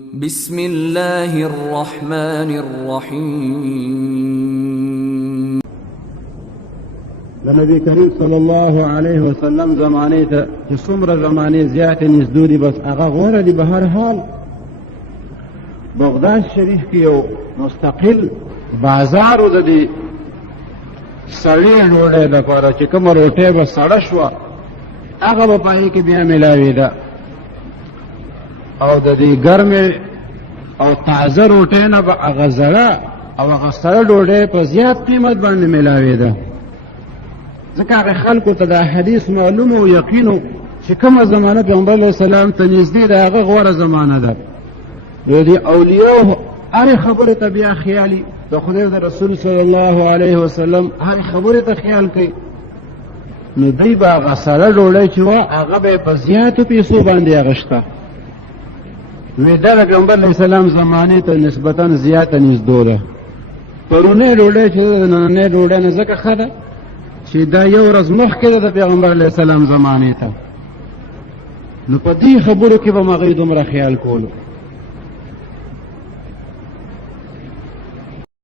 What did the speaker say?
بسم الله الرحمن الرحیم. د نبی کریم صلی الله علیه وسلم زمانه ته چې څومره زمانه زیاتې نږدې دي بس هغه غوره دي. به هر حال بغداد شریف کې یو مستقل بازار و د دې سړې ډوډۍ دپاره چې کومه روټۍ به سړه شوه هغه به په هغې کې بیا میلاوېده او د دې ګرمې او تازه روټۍ نه به هغه زړه او هغه سړه ډوډۍ په زیات قیمت باندې میلاوېده. ځکه هغه خلکو ته دا حدیث معلوم او یقینو چې کومه زمانه پیغمبر علیه السلام ته نږدې ده هغه غوره زمانه ده. د دې اولیاو هرې خبرې ته بیا خیالي د خدای د رسول صلی الله علیه وسلم هرې خبرې ته خیال کوي. نو دوی به هغه سړه ډوډۍ چې وه هغه به یې په زیاتو پیسو باندې اخیسته. وی دا د پیغمبر علیه السلام زمانې ته نسبتا زیاته نږدې ده. پرونۍ ډوډۍ چې ده د نننۍ ډوډۍ نه ځکه ښه ده چې دا یو ورځ مخکې ده د پیغمبر علیه السلام زمانې ته. نو په دې خبرو کې به م هغوی دومره خیال کولو.